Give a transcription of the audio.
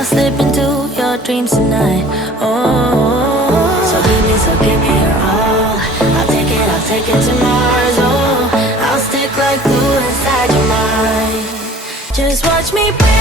I'll slip into your dreams tonight. Oh, so give me your all. I'll take it to Mars. Oh, I'll stick like glue inside your mind. Just watch me breathe.